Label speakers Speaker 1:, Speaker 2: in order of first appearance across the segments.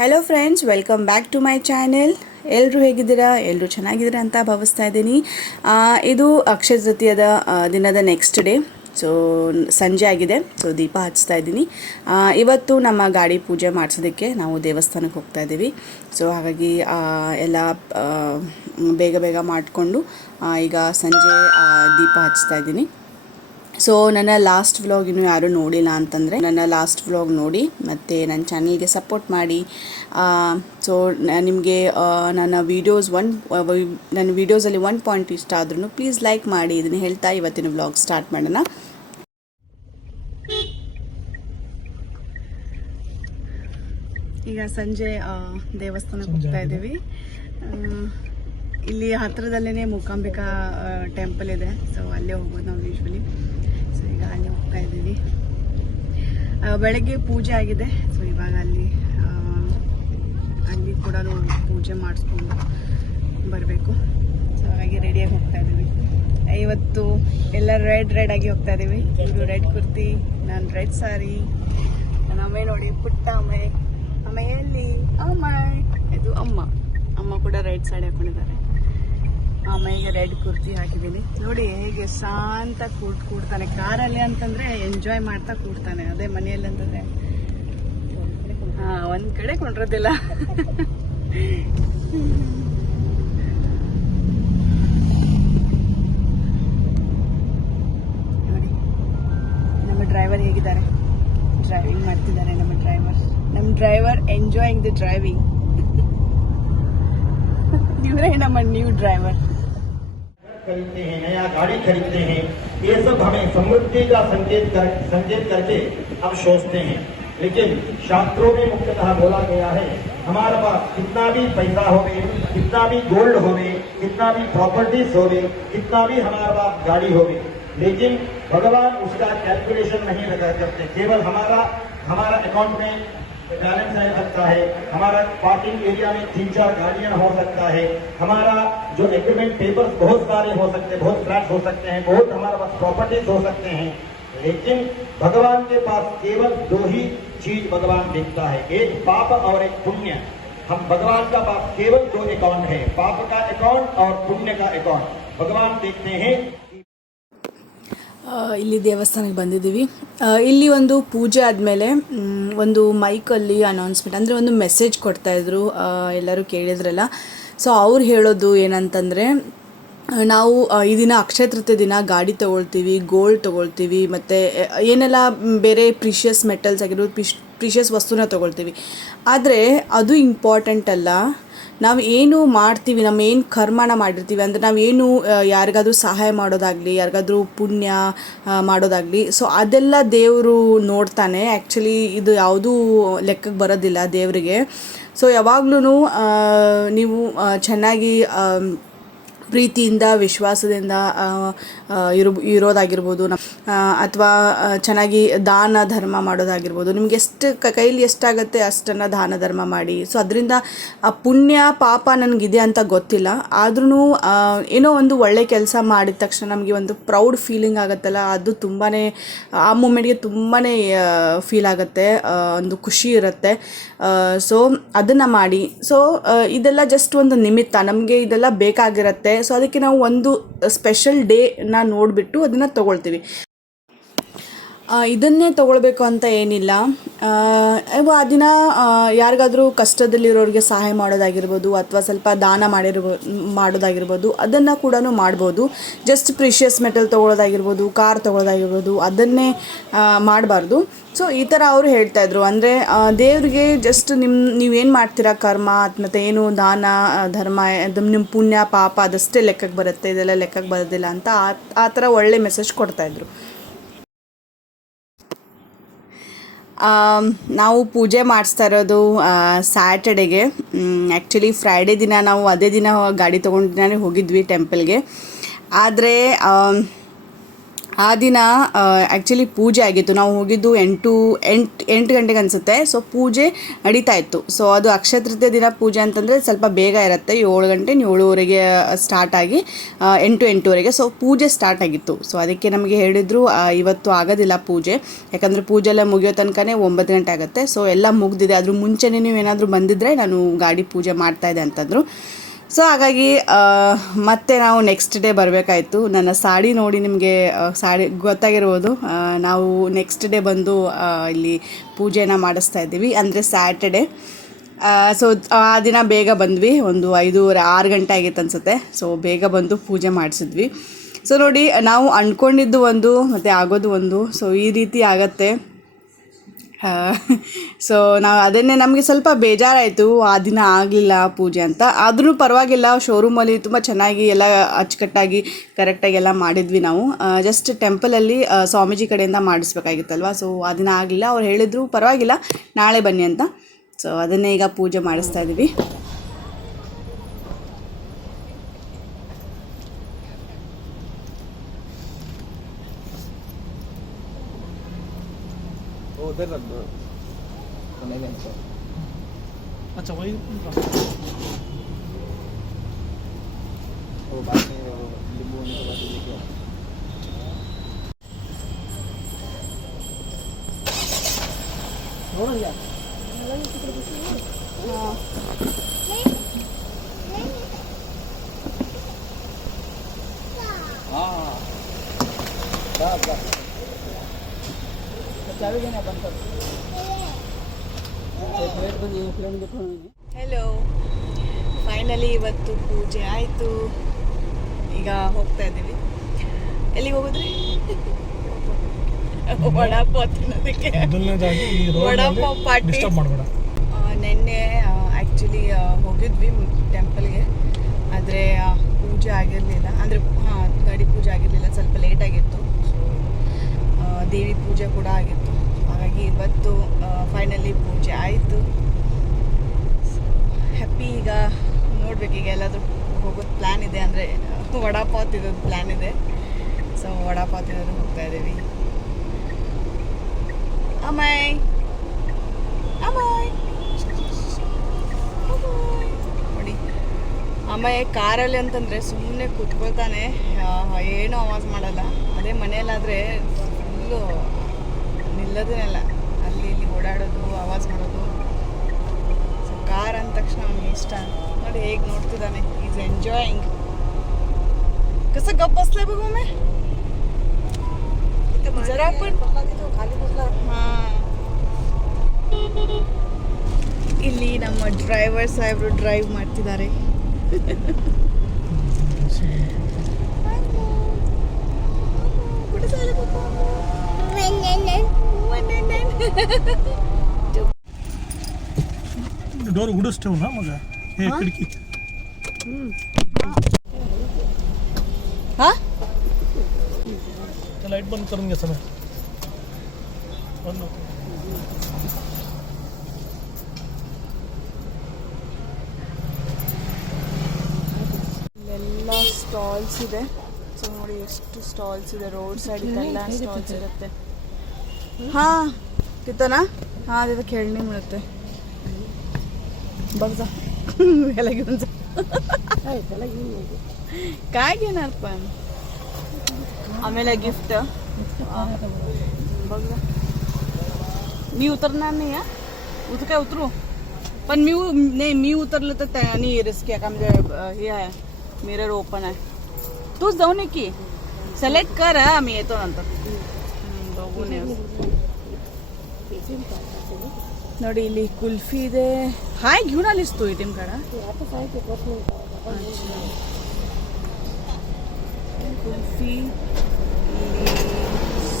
Speaker 1: Hello friends welcome back to my channel ಎಲ್ಲರೂ ಹೇಗಿದ್ದೀರಾ? ಎಲ್ಲರೂ ಚೆನ್ನಾಗಿದ್ದೀರಾ ಅಂತ ಭಾವಿಸ್ತಾ ಇದ್ದೀನಿ. ಇದು ಅಕ್ಷಯ ತೃತೀಯದ ದಿನದ ನೆಕ್ಸ್ಟ್ ಡೇ ಸೊ ಸಂಜೆ ಆಗಿದೆ. ಸೊ ದೀಪ ಹಚ್ತಾ ಇದ್ದೀನಿ. ಇವತ್ತು ನಮ್ಮ ಗಾಡಿ ಪೂಜೆ ಮಾಡಿಸೋದಕ್ಕೆ ನಾವು ದೇವಸ್ಥಾನಕ್ಕೆ ಹೋಗ್ತಾ ಇದ್ದೀವಿ. ಸೊ ಹಾಗಾಗಿ ಎಲ್ಲ ಬೇಗ ಬೇಗ ಮಾಡಿಕೊಂಡು ಈಗ ಸಂಜೆ ದೀಪ ಹಚ್ತಾ ಇದ್ದೀನಿ. ಸೊ ನನ್ನ ಲಾಸ್ಟ್ ವ್ಲಾಗ್ ಇನ್ನೂ ಯಾರೂ ನೋಡಿಲ್ಲ ಅಂತಂದರೆ ನನ್ನ ಲಾಸ್ಟ್ ವ್ಲಾಗ್ ನೋಡಿ ಮತ್ತು ನನ್ನ ಚಾನಲ್ಗೆ ಸಪೋರ್ಟ್ ಮಾಡಿ. ಸೊ ನಿಮಗೆ ನನ್ನ ವೀಡಿಯೋಸ್ ಒನ್ ನನ್ನ ವೀಡಿಯೋಸಲ್ಲಿ ಒನ್ ಪಾಯಿಂಟ್ ಇಷ್ಟ ಆದ್ರೂ ಪ್ಲೀಸ್ ಲೈಕ್ ಮಾಡಿ. ಇದನ್ನು ಹೇಳ್ತಾ ಇವತ್ತಿನ ವ್ಲಾಗ್ ಸ್ಟಾರ್ಟ್ ಮಾಡೋಣ. ಈಗ ಸಂಜೆ ದೇವಸ್ಥಾನಕ್ಕೆ ಹೋಗ್ತಾ ಇದ್ದೀವಿ. ಇಲ್ಲಿ ಹತ್ರದಲ್ಲೇ ಮೂಕಾಂಬಿಕಾ ಟೆಂಪಲ್ ಇದೆ. ಸೊ ಅಲ್ಲೇ ಹೋಗೋದು ನಾವು ಯೂಶ್ವಲಿ ಈಗ ಅಲ್ಲಿ ಹೋಗ್ತಾ ಇದ್ದೀವಿ. ಬೆಳಗ್ಗೆ ಪೂಜೆ ಆಗಿದೆ. ಸೊ ಇವಾಗ ಅಲ್ಲಿ ಅಲ್ಲಿ ಕೂಡ ಪೂಜೆ ಮಾಡಿಸ್ಕೊಂಡು ಬರಬೇಕು. ಸೊ ಹಾಗಾಗಿ ರೆಡಿಯಾಗಿ ಹೋಗ್ತಾ ಇದ್ದೀವಿ. ಇವತ್ತು ಎಲ್ಲ ರೆಡ್ ರೆಡ್ ಆಗಿ ಹೋಗ್ತಾ ಇದ್ದೀವಿ. ಇವರು ರೆಡ್ ಕುರ್ತಿ, ನಾನು ರೆಡ್ ಸಾರಿ ನನ್ನ ಅಮ್ಮ ನೋಡಿ, ಪುಟ್ಟ ಅಮ್ಮ ಅಮ್ಮ ಎಲ್ಲಿ? ಅಮ್ಮ. ಇದು ಅಮ್ಮ. ಅಮ್ಮ ಕೂಡ ರೆಡ್ ಸೈಡ್ ಹಾಕೊಂಡಿದ್ದಾರೆ. ಅಮ್ಮನಿಗೆ ರೆಡ್ ಕುರ್ತಿ ಹಾಕಿದ್ದೀನಿ. ನೋಡಿ ಹೇಗೆ ಶಾಂತ ಕೂಡ್ ಕೂಡ್ತಾನೆ. ಕಾರಲ್ಲಿ ಅಂತಂದ್ರೆ ಎಂಜಾಯ್ ಮಾಡ್ತಾ ಕೂಡ್ತಾನೆ. ಅದೇ ಮನೆಯಲ್ಲಿ ಅಂತಂದ್ರೆ ಹಾ ಒಂದ್ ಕಡೆ ಕೊಂಡಿರೋದಿಲ್ಲ. ನೋಡಿ, ನಮ್ಮ ಡ್ರೈವರ್ ಹೇಗಿದ್ದಾರೆ? ಡ್ರೈವಿಂಗ್ ಮಾಡ್ತಿದ್ದಾರೆ ನಮ್ಮ ಡ್ರೈವರ್ ನಮ್ಮ ಡ್ರೈವರ್ ಎಂಜಾಯಿಂಗ್ ದಿ ಡ್ರೈವಿಂಗ್ ಇವರೇ ನಮ್ಮ ನ್ಯೂ ಡ್ರೈವರ್
Speaker 2: खरीदते हैं, नया गाड़ी खरीदते हैं, ये सब हमें समृद्धि का संकेत कर, संकेत करके हम सोचते हैं। लेकिन शास्त्रों में मुख्यतः बोला गया है, हमारे पास कितना भी पैसा होवे, कितना भी गोल्ड होवे, कितना भी प्रॉपर्टीज़ होवे, कितना भी हमारे पास गाड़ी होवे, लेकिन भगवान उसका कैलकुलेशन नहीं लगा करते, केवल हमारा हमारा अकाउंट में बैलेंस रह सकता है। हमारा पार्किंग एरिया में तीन चार गाड़ियाँ हो सकता है। हमारा जो एग्रीमेंट पेपर्स बहुत सारे हो सकते हैं, बहुत फ्लैट हो सकते हैं, बहुत हमारे पास प्रॉपर्टीज़ हो सकते हैं। लेकिन भगवान के पास केवल दो ही चीज़ भगवान देखता है, एक पाप और एक पुण्य। हम भगवान का पास केवल दो अकाउंट है, पाप का अकाउंट और पुण्य का अकाउंट भगवान देखते हैं
Speaker 1: ಇಲ್ಲಿ ದೇವಸ್ಥಾನಕ್ಕೆ ಬಂದಿದ್ದೀವಿ. ಇಲ್ಲಿ ಒಂದು ಪೂಜೆ ಆದಮೇಲೆ ಒಂದು ಮೈಕಲ್ಲಿ ಅನೌನ್ಸ್ಮೆಂಟ್ ಅಂದರೆ ಒಂದು ಮೆಸೇಜ್ ಕೊಡ್ತಾಯಿದ್ರು ಎಲ್ಲರೂ ಕೇಳಿದ್ರಲ್ಲ. ಸೊ ಅವ್ರು ಹೇಳೋದು ಏನಂತಂದರೆ, ನಾವು ಈ ದಿನ ಅಕ್ಷಯ ದಿನ ಗಾಡಿ ತೊಗೊಳ್ತೀವಿ ಗೋಲ್ಡ್ ತೊಗೊಳ್ತೀವಿ, ಮತ್ತು ಏನೆಲ್ಲ ಬೇರೆ ಪ್ರಿಷಿಯಸ್ ಮೆಟಲ್ಸ್ ಆಗಿರ್ಬೋದು ಪ್ರಿಶ್ ಪ್ರಿಷಿಯಸ್ ವಸ್ತುನ ತೊಗೊಳ್ತೀವಿ. ಆದರೆ ಅದು ಇಂಪಾರ್ಟೆಂಟ್ ಅಲ್ಲ. ನಾವು ಏನು ಮಾಡ್ತೀವಿ ನಮ್ಮ ಏನು ಕರ್ಮನ ಮಾಡಿರ್ತೀವಿ, ಅಂದರೆ ನಾವು ಏನು ಯಾರಿಗಾದರೂ ಸಹಾಯ ಮಾಡೋದಾಗಲಿ, ಯಾರಿಗಾದರೂ ಪುಣ್ಯ ಮಾಡೋದಾಗಲಿ ಸೊ ಅದೆಲ್ಲ ದೇವರು ನೋಡ್ತಾನೆ. ಆ್ಯಕ್ಚುಲಿ ಇದು ಯಾವುದೂ ಲೆಕ್ಕಕ್ಕೆ ಬರೋದಿಲ್ಲ ದೇವರಿಗೆ. ಸೊ ಯಾವಾಗ್ಲೂ ನೀವು ಚೆನ್ನಾಗಿ ಪ್ರೀತಿಯಿಂದ, ವಿಶ್ವಾಸದಿಂದ ಇರು, ಇರೋದಾಗಿರ್ಬೋದು. ಅಥವಾ ಚೆನ್ನಾಗಿ ದಾನ ಧರ್ಮ ಮಾಡೋದಾಗಿರ್ಬೋದು. ನಿಮ್ಗೆ ಎಷ್ಟು ಕೈಲಿ ಎಷ್ಟಾಗುತ್ತೆ ಅಷ್ಟನ್ನು ದಾನ ಧರ್ಮ ಮಾಡಿ. ಸೊ, ಅದರಿಂದ ಆ ಪುಣ್ಯ, ಪಾಪ ನನಗಿದೆ ಅಂತ ಗೊತ್ತಿಲ್ಲ. ಆದ್ರೂ ಏನೋ ಒಂದು ಒಳ್ಳೆ ಕೆಲಸ ಮಾಡಿದ ತಕ್ಷಣ ನಮಗೆ ಒಂದು ಪ್ರೌಡ್ ಫೀಲಿಂಗ್ ಆಗುತ್ತಲ್ಲ. ಅದು ತುಂಬಾ ಆ ಮೂಮೆಂಟ್ಗೆ ತುಂಬಾ ಫೀಲ್ ಆಗುತ್ತೆ. ಒಂದು ಖುಷಿ ಇರುತ್ತೆ. ಸೊ, ಅದನ್ನು ಮಾಡಿ. ಸೊ ಇದೆಲ್ಲ ಜಸ್ಟ್ ಒಂದು ನಿಮಿತ್ತ. ನಮಗೆ ಇದೆಲ್ಲ ಬೇಕಾಗಿರುತ್ತೆ. ಸೊ ಅದಕ್ಕೆ ನಾವು ಒಂದು ಸ್ಪೆಷಲ್ ಡೇನ ನೋಡಿಬಿಟ್ಟು ಅದನ್ನು ತೊಗೊಳ್ತೀವಿ. ಇದನ್ನೇ ತೊಗೊಳ್ಬೇಕು ಅಂತ ಏನಿಲ್ಲ. ಆ, ದಿನ ಯಾರಿಗಾದರೂ ಕಷ್ಟದಲ್ಲಿರೋರಿಗೆ ಸಹಾಯ ಮಾಡೋದಾಗಿರ್ಬೋದು ಅಥವಾ ಸ್ವಲ್ಪ ದಾನ ಮಾಡಿರ್ಬೋ ಮಾಡೋದಾಗಿರ್ಬೋದು ಅದನ್ನು ಕೂಡ ಮಾಡ್ಬೋದು. ಜಸ್ಟ್ ಪ್ರಿಷಿಯಸ್ ಮೆಟಲ್ ತೊಗೊಳೋದಾಗಿರ್ಬೋದು ಕಾರ್ ತೊಗೊಳೋದಾಗಿರ್ಬೋದು ಅದನ್ನೇ ಮಾಡಬಾರ್ದು. ಸೊ ಈ ಥರ ಅವರು ಹೇಳ್ತಾಯಿದ್ರು ಅಂದರೆ ದೇವರಿಗೆ ಜಸ್ಟ್ ನಿಮ್ಮ ನೀವೇನು ಮಾಡ್ತೀರಾ? ಕರ್ಮ ಮತ್ತು ಏನು ದಾನ ಧರ್ಮ ಅದು ನಿಮ್ಮ ಪುಣ್ಯ ಪಾಪ ಅದಷ್ಟೇ ಲೆಕ್ಕಕ್ಕೆ ಬರುತ್ತೆ. ಇದೆಲ್ಲ ಲೆಕ್ಕಕ್ಕೆ ಬರೋದಿಲ್ಲ ಅಂತ ಆ- ಆ ಥರ ಒಳ್ಳೆ ಮೆಸೇಜ್ ಕೊಡ್ತಾಯಿದ್ರು ನಾವು ಪೂಜೆ ಮಾಡಿಸ್ತಾ ಇರೋದು ಸ್ಯಾಟರ್ಡೆಗೆ ಆ್ಯಕ್ಚುಲಿ ಫ್ರೈಡೇ ದಿನ ನಾವು ಅದೇ ದಿನ ಗಾಡಿ ತೊಗೊಂಡು ದಿನಾನೇ ಹೋಗಿದ್ವಿ ಟೆಂಪಲ್ಗೆ ಆದರೆ ಆ ದಿನ ಆ್ಯಕ್ಚುಲಿ ಪೂಜೆ ಆಗಿತ್ತು. ನಾವು ಹೋಗಿದ್ದು ಎಂಟು ಎಂಟು ಎಂಟು ಗಂಟೆಗೆ ಅನಿಸುತ್ತೆ. ಸೊ ಪೂಜೆ ನಡೀತಾ ಇತ್ತು. ಸೊ ಅದು ಅಕ್ಷತೃತೀಯ ದಿನ ಪೂಜೆ ಅಂತಂದರೆ ಸ್ವಲ್ಪ ಬೇಗ ಇರುತ್ತೆ. ಏಳು ಗಂಟೆ, ಏಳುವರೆಗೆ ಸ್ಟಾರ್ಟ್ ಆಗಿ ಎಂಟು, ಎಂಟುವರೆಗೆ. ಸೊ ಪೂಜೆ ಸ್ಟಾರ್ಟ್ ಆಗಿತ್ತು. ಸೊ ಅದಕ್ಕೆ ನಮಗೆ ಹೇಳಿದ್ರು ಇವತ್ತು ಆಗೋದಿಲ್ಲ ಪೂಜೆ. ಯಾಕಂದರೆ ಪೂಜೆ ಎಲ್ಲ ಮುಗಿಯೋ ತನಕನೇ ಒಂಬತ್ತು ಗಂಟೆ ಆಗುತ್ತೆ. ಸೊ ಎಲ್ಲ ಮುಗ್ದಿದೆ. ಅದ್ರ ಮುಂಚೆನೇ ನೀವು ಏನಾದರೂ ಬಂದಿದ್ದರೆ ನಾನು ಗಾಡಿ ಪೂಜೆ ಮಾಡ್ತಾಯಿದ್ದೆ ಅಂತಂದರು. ಸೊ ಹಾಗಾಗಿ ಮತ್ತೆ ನಾವು ನೆಕ್ಸ್ಟ್ ಡೇ ಬರಬೇಕಾಯ್ತು. ನನ್ನ ಸಾಡಿ ನೋಡಿ ನಿಮಗೆ ಸಾಡಿ ಗೊತ್ತಾಗಿರ್ಬೋದು. ನಾವು ನೆಕ್ಸ್ಟ್ ಡೇ ಬಂದು ಇಲ್ಲಿ ಪೂಜೆನ ಮಾಡಿಸ್ತಾ ಇದ್ದೀವಿ. ಅಂದರೆ ಸ್ಯಾಟರ್ಡೆ ಸೊ ಆ ದಿನ ಬೇಗ ಬಂದ್ವಿ. ಒಂದು ಐದೂವರೆ, ಆರು ಗಂಟೆ ಆಗಿತ್ತು ಅನಿಸುತ್ತೆ. ಸೊ ಬೇಗ ಬಂದು ಪೂಜೆ ಮಾಡಿಸಿದ್ವಿ. ಸೊ ನೋಡಿ, ನಾವು ಅಂದ್ಕೊಂಡಿದ್ದು ಒಂದು, ಮತ್ತು ಆಗೋದು ಒಂದು. ಸೊ ಈ ರೀತಿ ಆಗತ್ತೆ. ಸೊ ನಾವು ಅದನ್ನೇ ನಮಗೆ ಸ್ವಲ್ಪ ಬೇಜಾರಾಯಿತು, ಆ ದಿನ ಆಗಲಿಲ್ಲ ಪೂಜೆ ಅಂತ. ಆದರೂ ಪರವಾಗಿಲ್ಲ ಶೋರೂಮಲ್ಲಿ ತುಂಬ ಚೆನ್ನಾಗಿ ಎಲ್ಲ ಅಚ್ಚುಕಟ್ಟಾಗಿ ಕರೆಕ್ಟಾಗಿ ಎಲ್ಲ ಮಾಡಿದ್ವಿ ನಾವು. ಜಸ್ಟ್ ಟೆಂಪಲಲ್ಲಿ ಸ್ವಾಮೀಜಿ ಕಡೆಯಿಂದ ಮಾಡಿಸ್ಬೇಕಾಗಿತ್ತಲ್ವ? ಸೊ ಆ ದಿನ ಆಗಲಿಲ್ಲ. ಅವ್ರು ಹೇಳಿದ್ರು, ಪರವಾಗಿಲ್ಲ, ನಾಳೆ ಬನ್ನಿ ಅಂತ. ಸೊ ಅದನ್ನೇ ಈಗ ಪೂಜೆ ಮಾಡಿಸ್ತಾ ಇದ್ದೀವಿ
Speaker 3: अच्छा वही
Speaker 4: वो बाद में वो नींबू होने के बाद लेके आओ
Speaker 1: ಹೆಲೋ ಫೈನಲಿ ಇವತ್ತು ಪೂಜೆ ಆಯಿತು. ಈಗ ಹೋಗ್ತಾ ಇದ್ದೀವಿ. ಎಲ್ಲಿಗೆ ಹೋಗಿದ್ರಿ? ವಡಾಪಾವ್ ತಿನ್ನೋದಕ್ಕೆ ವಡಾಪಾವ್ ಪಾರ್ಟಿ
Speaker 3: ಡಿಸ್ಟರ್ಬ್ ಮಾಡಬೇಡ.
Speaker 1: ನೆನ್ನೆ ಆ್ಯಕ್ಚುಲಿ ಹೋಗಿದ್ವಿ ಟೆಂಪಲ್ಗೆ ಆದರೆ ಪೂಜೆ ಆಗಿರಲಿಲ್ಲ. ಅಂದರೆ ಹಾಂ ಗಾಡಿ ಪೂಜೆ ಆಗಿರಲಿಲ್ಲ. ಸ್ವಲ್ಪ ಲೇಟ್ ಆಗಿತ್ತು. ದೇವಿ ಪೂಜೆ ಕೂಡ ಆಗಿತ್ತು. ಹಾಗಾಗಿ ಇವತ್ತು ಫೈನಲಿ ಪೂಜೆ ಆಯಿತು. ಹ್ಯಾಪಿ ಈಗ ನೋಡ್ಬೇಕು, ಈಗ ಎಲ್ಲಾದರೂ ಹೋಗೋದು ಪ್ಲ್ಯಾನ್ ಇದೆ ಅಂದರೆ ವಡಾಪಾವ್ ತಿನ್ನೋದು ಪ್ಲ್ಯಾನ್ ಇದೆ. ಸೊ ವಡಾಪಾವ್ ತಿನ್ನೋದು ಹೋಗ್ತಾ ಇದ್ದೀವಿ. ಅಮ್ಮಾಯ್ ಅಮ್ಮಾಯ್. ನೋಡಿ, ಅಮಾಯ್ ಕಾರಲ್ಲಿ ಅಂತಂದರೆ ಸುಮ್ಮನೆ ಕೂತ್ಕೊಳ್ತಾನೆ ಏನೂ ಆವಾಜ್ ಮಾಡಲ್ಲ. ಅದೇ ಮನೆಯಲ್ಲಾದರೆ ಯಾವಾಗಲೂ ನಿಲ್ಲೋದೇ ಅಲ್ಲ ಅಲ್ಲಿ ಇಲ್ಲಿ ಓಡಾಡೋದು ಆವಾಜ್ ಮಾಡೋದು. ಸೊ ಕಾರ್ ಅಂದ ತಕ್ಷಣ ಅವನಿಗೆ ಇಷ್ಟ. ನೋಡಿ ಹೇಗೆ ನೋಡ್ತಿದ್ದಾನೆ. ಈಸ್ ಎಂಜಾಯಿಂಗ್ ಕಸ ಗಪ್ಪಸ್ಲೇ ಒಮ್ಮೆ. ಇಲ್ಲಿ ನಮ್ಮ ಡ್ರೈವರ್ ಸಾಹೇಬರು ಡ್ರೈವ್ ಮಾಡ್ತಿದ್ದಾರೆ.
Speaker 3: डोर उडूच ठेवू ना मग हे खिडकी
Speaker 1: हा
Speaker 3: लाईट बंद करून घ्यायचं ना बंद नको.
Speaker 1: ಇಲ್ಲೆಲ್ಲ ಸ್ಟಾಲ್ಸ್ ಇದೆ ಸೊ ನೋಡಿ ಎಷ್ಟು ಸ್ಟಾಲ್ಸ್ ಇದೆ ರೋಡ್ ಸೈಡ್ ಇದೆಲ್ಲ ಸ್ಟಾಲ್ಸ್ ಇರುತ್ತೆ ಹಾ तिथं ना? हा तिथं खेळणी मिळते. बघ जा. याला घेऊन जा. काय घेणार पण? आम्हाला गिफ्ट बघ जा. मी उतरणार नाही हा? उतर काय उतरू? पण मी नाही मी उतरलं तर त्यांनी रिस्क आहे का? म्हणजे हे आहे. मिरर ओपन आहे. तूच जाऊ नये की. सिलेक्ट कर मी आम्ही येतो नंतर. बघू बघून ನೋಡಿ ಇಲ್ಲಿ ಕುಲ್ಫಿ ಇದೆ. ಹಾಯ್ ಘ್ಯೂನಲ್ಲಿ ಇಸ್ತು ಇದೆ ನಿಮ್ಮ ಕಡೆ. Kulfi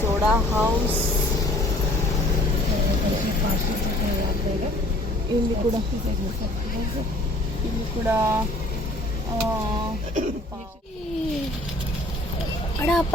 Speaker 1: Soda House. ಇಲ್ಲಿ ಕೂಡ. ಇಲ್ಲಿ ಕೂಡ ಅಡಾಪ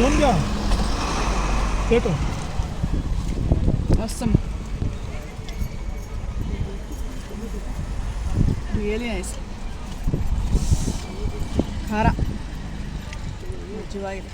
Speaker 3: ಇದು ತೊಂದ್ಯಾ ಪೇಟು
Speaker 1: awesome really nice ಖಾರ ರುಚಿಯಾಗಿದೆ